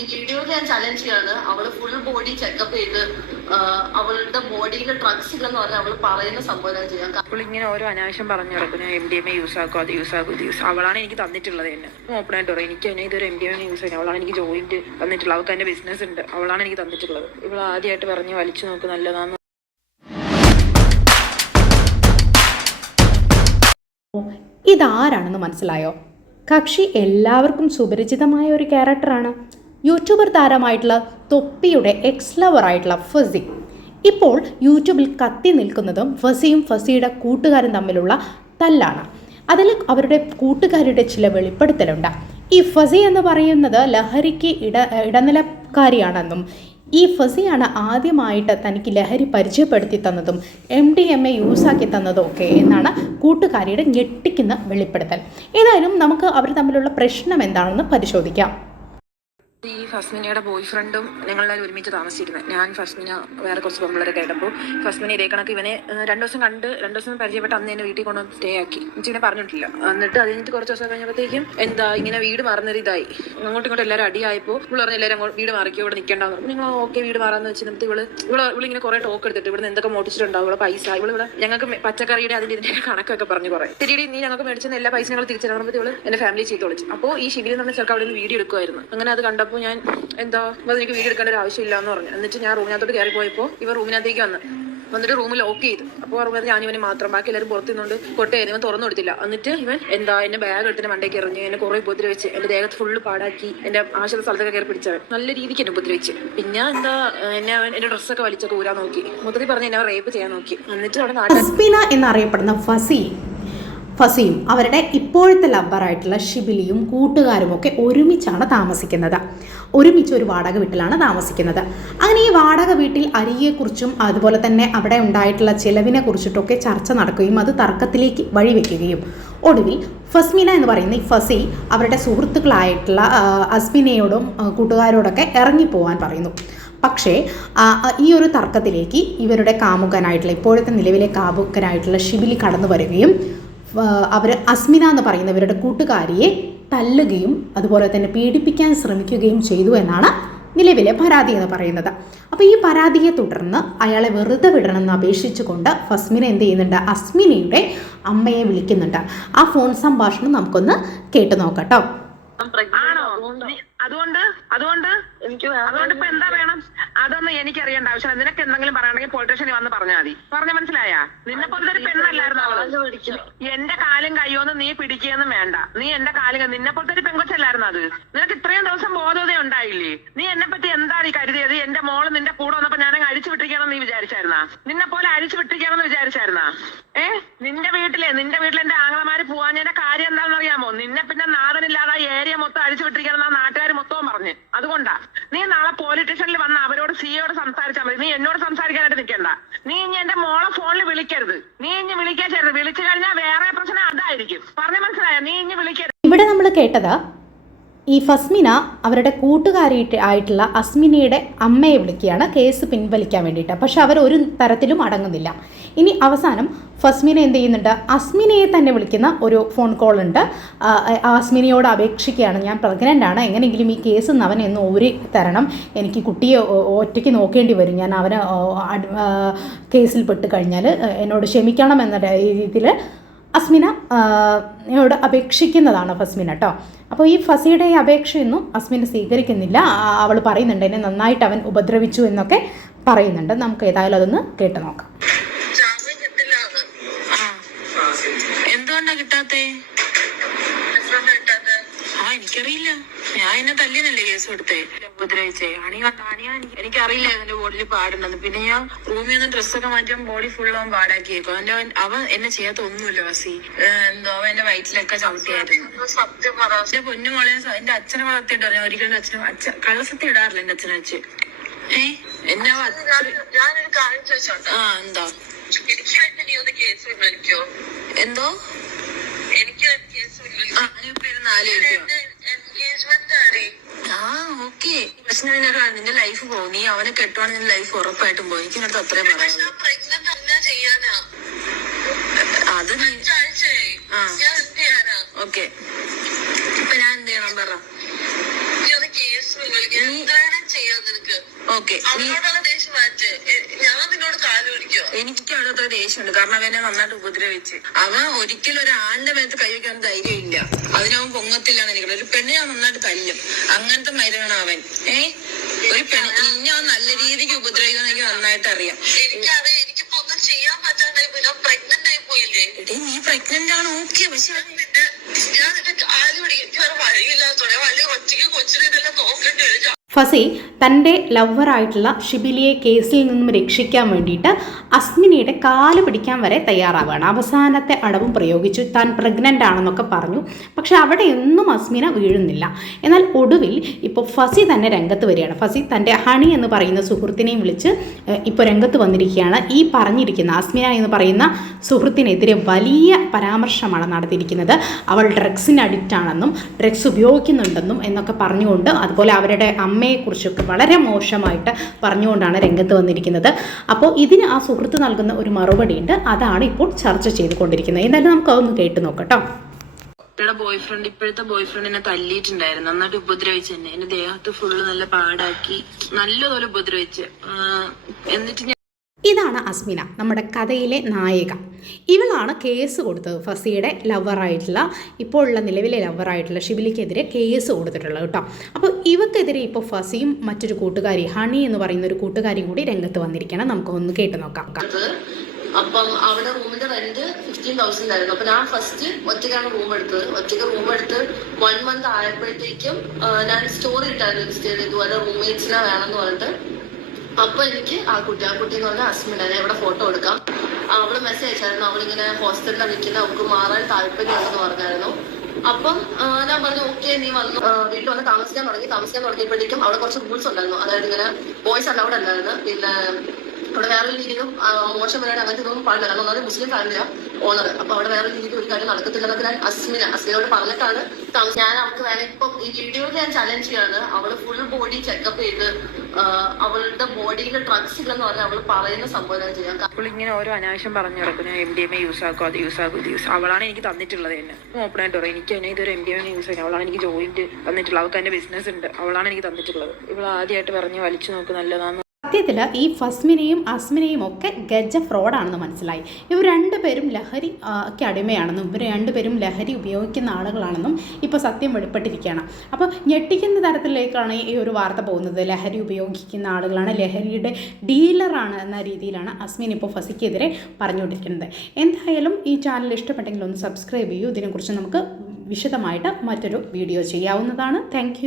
ഈ വീഡിയോയിൽ ഞാൻ ചലഞ്ച് ചെയ്യാണ്. അവൾ ഫുൾ ബോഡി ചെക്കപ്പ് ചെയ്ത് അവളുടെ ബോഡിയിലെ ഡ്രഗ്സ് ഇല്ലെന്ന് പറഞ്ഞാൽ അവൾ പറയുന്ന സംഭവം ഞാൻ ചെയ്യാം. അപ്പോൾ ഇങ്ങനെ ഓരോ അനാവശ്യം പറഞ്ഞു കിടക്കും ഞാൻ M D M A use ആക്കും അത് യൂസ് ആക്കും ഇത് യൂസ് അവളാണ് എനിക്ക് തന്നിട്ടുള്ളത് തന്നെ ഓപ്പൺ ആയിട്ട് പറയും എനിക്ക് തന്നെ ഇതൊരു M D M A use ചെയ്യാം അവളാണ് എനിക്ക് ജോയിന്റ് തന്നിട്ടുള്ളത്. അവൾക്ക് എന്റെ ബിസിനസ് ഉണ്ട്. അവളാണ് എനിക്ക് തന്നിട്ടുള്ളത്. ഇവൾ ആദ്യമായിട്ട് പറഞ്ഞ് വലിച്ചു നോക്ക് നല്ലതാന്ന്. ഇതാരാണെന്ന് മനസ്സിലായോ? കക്ഷി എല്ലാവർക്കും സുപരിചിതമായ ഒരു ക്യാരക്ടറാണ് യൂട്യൂബർ താരമായിട്ടുള്ള തൊപ്പിയുടെ എക്സ് ലവറായിട്ടുള്ള ഫസി. ഇപ്പോൾ യൂട്യൂബിൽ കത്തി നിൽക്കുന്നതും ഫസിയും ഫസിയുടെ കൂട്ടുകാരും തമ്മിലുള്ള തല്ലാണ്. അതിൽ അവരുടെ കൂട്ടുകാരുടെ ചില വെളിപ്പെടുത്തലുണ്ട്. ഈ ഫസി എന്ന് പറയുന്നത് ലഹരിക്ക് ഇട ഇടനിലക്കാരിയാണെന്നും ഈ ഫസിയാണ് ആദ്യമായിട്ട് തനിക്ക് ലഹരി പരിചയപ്പെടുത്തി തന്നതും എം ഡി എം എ യൂസാക്കി തന്നതും ഒക്കെ എന്നാണ് കൂട്ടുകാരിയുടെ ഞെട്ടിക്കുന്ന വെളിപ്പെടുത്തൽ. ഏതായാലും നമുക്ക് അവർ തമ്മിലുള്ള പ്രശ്നം എന്താണെന്ന് പരിശോധിക്കാം. ഈ ഫസ്മിനയുടെ ബോയ് ഫ്രണ്ടും ഞങ്ങളെല്ലാവരും ഒരുമിച്ച് താമസിച്ചിരുന്നത് ഞാൻ ഫസ്മിന വേറെ കുറച്ച് പെമ്പിളരെ കേട്ടപ്പോൾ ഫസ്മിന ഇതേ കണക്ക് ഇവനെ രണ്ടു ദിവസം കണ്ട് രണ്ട് ദിവസം പരിചയപ്പെട്ട് അന്ന് എന്നെ വീട്ടിൽ കൊണ്ടുവന്ന് സ്റ്റേ ആക്കി. ഇങ്ങനെ പറഞ്ഞിട്ടില്ല. എന്നിട്ട് അത് കഴിഞ്ഞിട്ട് കുറച്ച് ദിവസം കഴിഞ്ഞപ്പോഴത്തേക്കും എന്താ ഇങ്ങനെ വീട് മാറുന്നൊരു ഇതായി. അങ്ങോട്ടും ഇങ്ങോട്ടും എല്ലാവരും അടിയായപ്പോൾ ഇവിടെ പറഞ്ഞ എല്ലാവരും വീട് മാറിക്കോ ഇവിടെ നിൽക്കേണ്ടെന്ന് പറഞ്ഞു. നിങ്ങൾ ഓക്കെ വീട് മാറാന്ന് വെച്ചിട്ട് ഇവൾ ഇവിടെ ഇവളിങ്ങനെ കുറെ ടോക്ക് എടുത്തിട്ട് ഇവിടെ എന്തൊക്കെ മോട്ടിച്ചിട്ടുണ്ടാവും ഇവിടെ പൈസ ഇവിടെ ഞങ്ങൾക്ക് പച്ചക്കറിയുടെ അതിന്റെ ഇതിന്റെ കണക്കൊക്കെ പറഞ്ഞു പറയും തിരിടി നീ ഞങ്ങൾക്ക് മേടിച്ചെന്ന് എല്ലാ പൈസ ഞങ്ങൾ തിരിച്ചു തരുമ്പോൾ ഇവൾ എന്റെ ഫാമിലി ചെയ്ത് വിളിച്ചു. അപ്പോൾ ഈ ശിബിരി എന്ന് പറഞ്ഞ അവിടെ നിന്ന് വീഡിയോ എടുക്കുമായിരുന്നു അങ്ങനെ അത് കണ്ടപ്പോൾ ഞാൻ എന്താ? അപ്പൊ എനിക്ക് വീഡിയോ എടുക്കേണ്ട ഒരു ആവശ്യമില്ല എന്ന് പറഞ്ഞു. എന്നിട്ട് ഞാൻ റൂമിനകത്തോട്ട് കയറി പോയപ്പോൾ ഇവർ റൂമിനകത്തേക്ക് വന്ന്. വന്നിട്ട് റൂം ലോക്ക് ചെയ്തു. അപ്പോൾ ആ റൂമിനകത്ത് ഞാൻ ഇവന് മാത്രം. ബാക്കി എല്ലാവരും പുറത്തു നിന്നുകൊണ്ട് കൊട്ടയായിരുന്നു ഇവൻ തുറന്നു കൊടുത്തില്ല. എന്നിട്ട് ഇവൻ എന്താ എന്റെ ബാഗ് എടുത്തിട്ട് മണ്ടേക്ക് എറിഞ്ഞ് എന്നെ കുറെ ഉപദ്രവിച്ച് എന്റെ ദേഹത്ത് ഫുള്ള് പാടാക്കി എന്റെ ആവശ്യത്തെ സ്ഥലത്തൊക്കെ കയറി പിടിച്ചവൻ. നല്ല രീതിക്ക് എന്നെ ഉപദ്രവിച്ച്. പിന്നെ എന്താ എന്നെ അവൻ എന്റെ ഡ്രസ്സൊക്കെ വലിച്ചൊക്കെ ഊരാൻ നോക്കി. മൊത്തത്തിൽ പറഞ്ഞ് എന്നെ റേപ്പ് ചെയ്യാൻ നോക്കി. എന്നിട്ട് അവിടെ നാട്ടിൽ എന്നറിയപ്പെടുന്ന ഫസി ഫസിയും അവരുടെ ഇപ്പോഴത്തെ ലബ്ബറായിട്ടുള്ള ഷിബിലിയും കൂട്ടുകാരും ഒക്കെ ഒരുമിച്ചാണ് താമസിക്കുന്നത്. ഒരുമിച്ച് ഒരു വാടക വീട്ടിലാണ് താമസിക്കുന്നത്. അങ്ങനെ ഈ വാടക വീട്ടിൽ അരിയെക്കുറിച്ചും അതുപോലെ തന്നെ അവിടെ ഉണ്ടായിട്ടുള്ള ചിലവിനെ കുറിച്ചിട്ടൊക്കെ ചർച്ച നടക്കുകയും അത് തർക്കത്തിലേക്ക് വഴിവെക്കുകയും ഒടുവിൽ ഫസ്മിന എന്ന് പറയുന്ന ഈ ഫസി അവരുടെ സുഹൃത്തുക്കളായിട്ടുള്ള അസ്മിനയോടും കൂട്ടുകാരോടൊക്കെ ഇറങ്ങിപ്പോവാൻ പറയുന്നു. പക്ഷേ ഈ ഒരു തർക്കത്തിലേക്ക് ഇവരുടെ കാമുകനായിട്ടുള്ള ഇപ്പോഴത്തെ നിലവിലെ കാമുകനായിട്ടുള്ള ഷിബിലി കടന്നു വരികയും അവർ അസ്മിന എന്ന് പറയുന്നവരുടെ കൂട്ടുകാരിയെ തല്ലുകയും അതുപോലെ തന്നെ പീഡിപ്പിക്കാൻ ശ്രമിക്കുകയും ചെയ്തു എന്നാണ് നിലവിലെ പരാതി എന്ന് പറയുന്നത്. അപ്പോൾ ഈ പരാതിയെ തുടർന്ന് അയാളെ വെറുതെ വിടണമെന്ന് അപേക്ഷിച്ചുകൊണ്ട് ഫസ്മിന എന്ത് ചെയ്യുന്നുണ്ട്? അസ്മിനയുടെ അമ്മയെ വിളിക്കുന്നുണ്ട്. ആ ഫോൺ സംഭാഷണം നമുക്കൊന്ന് കേട്ടു നോക്കട്ടോ അതുകൊണ്ട് അതുകൊണ്ട് എനിക്ക് അതുകൊണ്ട് ഇപ്പൊ എന്താ വേണം? അതൊന്നും എനിക്ക് അറിയേണ്ട ആവശ്യമില്ല. നിനക്ക് എന്തെങ്കിലും പറയണമെങ്കിൽ പോലീസ് വന്ന് പറഞ്ഞാൽ മതി. പറഞ്ഞ മനസ്സിലായ? നിന്നെ പോലത്തെ ഒരു പെണ്ണല്ലായിരുന്നു അവൾ? എന്റെ കാലും കയ്യോന്ന് നീ പിടിക്കുകയൊന്നും വേണ്ട. നീ എന്റെ കാലും നിന്നെ പോലത്തെ ഒരു പെങ്കൊച്ചല്ലായിരുന്നു അത്? നിനക്ക് ഇത്രയും ദിവസം ബോധോദയം ഉണ്ടായില്ലേ? നീ എന്നെ പറ്റി എന്താ നീ കരുതിയത്? എന്റെ മോൾ നിന്റെ കൂടെ വന്നപ്പോ ഞാനങ്ങ് അഴിച്ചു വിട്ടിരിക്കണം നീ വിചാരിച്ചായിരുന്നാ? നിന്നെ പോലെ അഴിച്ചു വിട്ടിരിക്കണം വിചാരിച്ചായിരുന്നാ? ഏ? നിന്റെ വീട്ടിലെ നിന്റെ വീട്ടിൽ എന്റെ ആങ്ങളമാര് പോവാഞ്ഞതിന്റെ കാര്യം എന്താണെന്ന് അറിയാമോ നിന്നെ പിന്നെ നാഥനില്ലാതെ ഏരിയ മൊത്തം അഴിച്ചു വിട്ടിരിക്കണം എന്നാ നാട്ടുകാർ മൊത്തവും പറഞ്ഞ്. അതുകൊണ്ടാ. നീ നാളെ പോലീസ് സ്റ്റേഷനിൽ വന്ന അവരോട് സിയോട് സംസാരിച്ചാൽ മതി. നീ എന്നോട് സംസാരിക്കാനായിട്ട് നിൽക്കണ്ട നീ ഇനി എന്റെ മോളെ ഫോണിൽ വിളിക്കരുത്. നീ ഇനി വിളിക്കാൻ ചേരുത് വിളിച്ചു കഴിഞ്ഞാൽ വേറെ പ്രശ്നം അതായിരിക്കും. പറഞ്ഞു മനസ്സിലായ? നീ ഇനി വിളിക്കരുത്. ഇവിടെ നമ്മൾ കേട്ടത് ഈ ഫസ്മിന അവരുടെ കൂട്ടുകാരി ആയിട്ടുള്ള അസ്മിനയുടെ അമ്മയെ വിളിക്കുകയാണ്. കേസ് പിൻവലിക്കാൻ വേണ്ടിയിട്ട്. പക്ഷെ അവർ ഒരു തരത്തിലും അടങ്ങുന്നില്ല. ഇനി അവസാനം ഫസ്മിന എന്ത് ചെയ്യുന്നുണ്ട്? അസ്മിനയെ തന്നെ വിളിക്കുന്ന ഒരു ഫോൺ കോൾ ഉണ്ട്. അസ്മിനയോട് അപേക്ഷിക്കുകയാണ് ഞാൻ പ്രഗ്നന്റ് ആണ് എങ്ങനെയെങ്കിലും ഈ കേസ് അവൻ എന്ന് ഊരി തരണം. എനിക്ക് കുട്ടിയെ ഒറ്റയ്ക്ക് നോക്കേണ്ടി വരും. ഞാൻ അവന് കേസിൽ പെട്ട് കഴിഞ്ഞാൽ എന്നോട് ക്ഷമിക്കണം എന്ന രീതിയിൽ അസ്മിന യോട് അപേക്ഷിക്കുന്നതാണ് ഫസ്മിന കേട്ടോ അപ്പോൾ ഈ ഫസിയുടെ ഈ അപേക്ഷയൊന്നും അസ്മിന സ്വീകരിക്കുന്നില്ല. അവൾ പറയുന്നുണ്ട് എന്നെ നന്നായിട്ട് അവൻ ഉപദ്രവിച്ചു എന്നൊക്കെ പറയുന്നുണ്ട്. നമുക്ക് ഏതായാലും അതൊന്ന് കേട്ട് നോക്കാം. എന്തുകൊണ്ടാണ് കിട്ടാത്തേ എത്രണ്ണം കിട്ടാത്തെ? ആ എനിക്കറിയില്ല ഞാൻ എന്നെ തല്ലിനല്ലേ കേസ് കൊടുത്തേ? ഉപദ്രവിച്ചേ അണി വന്ന എനിക്ക് എനിക്കറിയില്ല എന്റെ ബോഡിയിൽ പാടുണ്ടെന്ന്. പിന്നെ ഞാൻ റൂമിൽ നിന്ന് ഡ്രസ്സൊക്കെ മാറ്റാൻ ബോഡി ഫുൾ അവൻ പാടാക്കിയേക്കും. അവന്റെ അവൻ എന്നെ ചെയ്യാത്ത ഒന്നുമില്ല വസി. എന്തോ അവൻ എന്റെ വയറ്റിലൊക്കെ ചവിട്ടിയായിരുന്നു. എന്റെ പൊന്നു മോളെ സ- എന്റെ അച്ഛനെ വളർത്തിയിട്ട് പറഞ്ഞു ഒരിക്കലും അച്ഛനും അച്ഛൻ കള്ളസത്തി ഇടാറില്ല എന്റെ അച്ഛനെ വെച്ച്. എന്നെ അവൻ ഞാൻ- ഞാനൊരു കാര്യം ചോദിച്ചോട്ടെ? ആ എന്താ? എനിക്ക് വേണ്ടി നീ ഒന്ന് കേസ് പിൻവലിക്കോ? എന്തോ? എനിക്ക് വേണ്ടി കേസ് പിൻവലിക്കോ? ആ ആ ഓക്കെ. പ്രശ്നം നിനക്ക് നിന്റെ ലൈഫ് പോകും നീ അവനെ കെട്ടുവാണ് നിന്റെ ലൈഫ് ഉറപ്പായിട്ടും പോകും എനിക്ക് ഇങ്ങനത്തെ അത്രയും ചെയ്യാനാ. അത് ആ. ഓക്കെ. ഇപ്പൊ ഞാൻ എന്ത് ചെയ്യണം? പറ. ഓക്കെ. നീ മാറ്റ്. ഞാൻ നിന്നോട് കാൽ പിടിക്കോ? എനിക്ക് അവനത്ര ദേഷ്യമുണ്ട്. കാരണം അവനെ നന്നായിട്ട് ഉപദ്രവിച്ച്. അവൻ ഒരിക്കലും ഒരാളിന്റെ മേത്ത് കൈവയ്ക്കാൻ ധൈര്യം ഇല്ല അതിനവൻ പൊങ്ങത്തില്ലാന്ന് എനിക്ക് ഒരു പെണ്ണിനെ അവൻ നന്നായിട്ട് തല്ലും. അങ്ങനത്തെ മരുന്നാണ് അവൻ. ഏ? ഒരു പെണ്ണ് ഇന്നെ അവൻ നല്ല രീതിക്ക് ഉപദ്രവിക്കുന്ന എനിക്ക് നന്നായിട്ട് അറിയാം. എനിക്കറിയാം. എനിക്കിപ്പോ ഒന്നും ചെയ്യാൻ പറ്റാണ്ടായി പോയി. ഞാൻ പ്രഗ്നന്റ് ആയി പോയില്ലേ? എടീ നീ പ്രഗ്നന്റ് ആണ്. ഓക്കെ പക്ഷെ ഞാൻ നിന്റെ കാൽ പിടിക്കും. എനിക്ക് വേറെ വഴിയില്ലാത്തോടെ വലിയ ഒറ്റയ്ക്ക് കൊച്ചിനെ ഇതെല്ലാം ഫസി തന്റെ ലവറായിട്ടുള്ള ഷിബിലിയെ കേസിൽ നിന്നും രക്ഷിക്കാൻ വേണ്ടിയിട്ട് അസ്മിനിയുടെ കാൽ പിടിക്കാൻ വരെ തയ്യാറാവുകയാണ്. അവസാനത്തെ അടവും പ്രയോഗിച്ചു. താൻ പ്രഗ്നന്റ് ആണെന്നൊക്കെ പറഞ്ഞു. പക്ഷെ അവിടെയൊന്നും അസ്മിന വീഴുന്നില്ല. എന്നാൽ ഒടുവിൽ ഇപ്പോൾ ഫസി തന്നെ രംഗത്ത് വരികയാണ്. ഫസി തന്റെ ഹണി എന്ന് പറയുന്ന സുഹൃത്തിനെയും വിളിച്ച് ഇപ്പോൾ രംഗത്ത് വന്നിരിക്കുകയാണ്. ഈ പറഞ്ഞിരിക്കുന്ന അസ്മിന എന്ന് പറയുന്ന സുഹൃത്തിനെതിരെ വലിയ പരാമർശമാണ് നടത്തിയിരിക്കുന്നത്. അവൾ ഡ്രഗ്സിന് അഡിക്റ്റ് ആണെന്നും ഡ്രഗ്സ് ഉപയോഗിക്കുന്നുണ്ടെന്നും എന്നൊക്കെ പറഞ്ഞുകൊണ്ട് അതുപോലെ അവരുടെ അമ്മയെക്കുറിച്ചൊക്കെ വളരെ മോശമായിട്ട് പറഞ്ഞുകൊണ്ടാണ് രംഗത്ത് വന്നിരിക്കുന്നത്. അപ്പോൾ ഇതിന് ആ സുഹൃത്ത് നൽകുന്ന ഒരു മറുപടി ഉണ്ട് അതാണ് ഇപ്പോൾ ചർച്ച ചെയ്തുകൊണ്ടിരിക്കുന്നത്. എന്തായാലും നമുക്ക് അതൊന്ന് കേട്ട് നോക്കട്ടോ കുട്ടിയുടെ ബോയ് ഫ്രണ്ട് ഇപ്പോഴത്തെ ബോയ് ഫ്രണ്ട് എന്നെ തല്ലിയിട്ടുണ്ടായിരുന്നു. നന്നായിട്ട് ഉപദ്രവിച്ച് എന്നെ എന്റെ ദേഹത്ത് ഫുള്ള് നല്ല പാടാക്കി നല്ലപോലെ ഉപദ്രവിച്ച്. എന്നിട്ട് ഇതാണ് അസ്മിന നമ്മുടെ കഥയിലെ നായിക. ഇവളാണ് കേസ് കൊടുത്തത് ഫസിയുടെ ലവറായിട്ടുള്ള ഇപ്പോൾ ഉള്ള നിലവിലെ ലവറായിട്ടുള്ള ഷിബിലിക്കെതിരെ കേസ് കൊടുത്തിട്ടുള്ളത് കേട്ടോ. അപ്പോൾ ഇവക്കെതിരെ ഇപ്പോൾ ഫസിയും മറ്റൊരു കൂട്ടുകാരി ഹണി എന്ന് പറയുന്ന ഒരു കൂട്ടുകാരിയും കൂടി രംഗത്ത് വന്നിരിക്കണം നമുക്ക് ഒന്ന് കേട്ട് നോക്കാം. അപ്പം അവിടെ റൂമിന്റെ റെന്റ് ഫിഫ്റ്റീൻ തൗസൻഡ് ആയിരുന്നു. അപ്പൊ ഞാൻ ഫസ്റ്റ് ഒറ്റയ്ക്കാണ് റൂം എടുത്തത്. ഒറ്റയ്ക്ക് റൂം എടുത്ത് വൺ മന്ത് ആയപ്പോഴത്തേക്കും ഞാൻ സ്റ്റോറി ഇട്ടായിരുന്നു ഇതുപോലെ റൂംമേറ്റ്സിനെ വേണമെന്ന് പറഞ്ഞിട്ട്. അപ്പൊ എനിക്ക് ആ കുട്ടി ആ കുട്ടി എന്ന് പറഞ്ഞാൽ അസ്മിന ഞാൻ ഇവിടെ ഫോട്ടോ എടുക്കാം. അവൾ മെസ്സേജ് അയച്ചായിരുന്നു. അവളിങ്ങനെ ഹോസ്റ്റലിൽ നിൽക്കുന്ന അവൾക്ക് മാറാൻ താല്പര്യമുണ്ടെന്ന് പറഞ്ഞായിരുന്നു. അപ്പം ഞാൻ പറഞ്ഞു ഓക്കെ നീ വന്നു. വീട്ടിൽ വന്ന് താമസിക്കാൻ തുടങ്ങി. താമസിക്കാൻ തുടങ്ങിയപ്പോഴേക്കും അവിടെ കുറച്ച് റൂൾസ് ഉണ്ടായിരുന്നു. അതായത് ഇങ്ങനെ ബോയ്സ് അലൗഡ് അല്ലായിരുന്നു. പിന്നെ അവിടെ വേറെ രീതിയിലും മോശം പരിപാടി അങ്ങനത്തെ ഒന്നും പാടില്ല. കാരണം ഒന്നാമത് മുസ്ലിം ഫാമിലിയാണ് ഓണർ. അപ്പൊ അവിടെ വേറെ രീതിയിൽ ഒരു കാര്യം നടക്കത്തില്ലെന്നൊക്കെ ഞാൻ അസ്മിന അസ്മിനോട് പറഞ്ഞിട്ടാണ് ഞാൻ അവൾക്ക് വേറെ ഇപ്പം ഈ വീഡിയോയിൽ ഞാൻ ചലഞ്ച് ചെയ്യാണ്. അവൾ ഫുൾ ബോഡി ചെക്കപ്പ് ചെയ്ത് അവളുടെ ബോഡിയിൽ ഡ്രഗ്സ് ഇല്ലെന്ന് പറഞ്ഞാൽ അവൾ പറയുന്ന സംഭവം ഞാൻ ചെയ്യാം. ഇങ്ങനെ ഓരോ അനാവശ്യം പറഞ്ഞു നടക്കുന്നു M D M A use ആക്കും അത് യൂസ് ആക്കും ഇത് യൂസ് അവളാണ് എനിക്ക് തന്നിട്ടുള്ളത് തന്നെ ഓപ്പണായിട്ട് പറയാം. എനിക്ക് തന്നെ ഇതൊരു M D M A use ആക്കി അവളാണ് എനിക്ക് ജോയിന്റ് തന്നിട്ടുള്ളത്. അവൾക്ക് എന്റെ ബിസിനസ് ഉണ്ട്. അവളാണ് എനിക്ക് തന്നിട്ടുള്ളത്. ഇവൾ ആദ്യമായിട്ട് പറഞ്ഞ് വലിച്ചു നോക്ക് നല്ലതാന്ന് സത്യത്തിൽ ഈ ഫസ്മിനെയും അസ്മിനെയും ഒക്കെ ഗജ ഫ്രോഡാണെന്ന് മനസ്സിലായി. ഇവർ രണ്ടുപേരും ലഹരി ഒക്കെ ക്ക് അടിമയാണെന്നും ഇവർ രണ്ടുപേരും ലഹരി ഉപയോഗിക്കുന്ന ആളുകളാണെന്നും ഇപ്പോൾ സത്യം വെളിപ്പെട്ടിരിക്കുകയാണ്. അപ്പോൾ ഞെട്ടിക്കുന്ന തരത്തിലേക്കാണ് ഈ ഒരു വാർത്ത പോകുന്നത്. ലഹരി ഉപയോഗിക്കുന്ന ആളുകളാണ് ലഹരിയുടെ ഡീലറാണ് എന്ന രീതിയിലാണ് അസ്മിൻ ഇപ്പോൾ ഫസിക്കെതിരെ പറഞ്ഞുകൊണ്ടിരിക്കുന്നത്. എന്തായാലും ഈ ചാനൽ ഇഷ്ടപ്പെട്ടെങ്കിൽ ഒന്ന് സബ്സ്ക്രൈബ് ചെയ്യൂ. ഇതിനെക്കുറിച്ച് നമുക്ക് വിശദമായിട്ട് മറ്റൊരു വീഡിയോ ചെയ്യാവുന്നതാണ്. താങ്ക്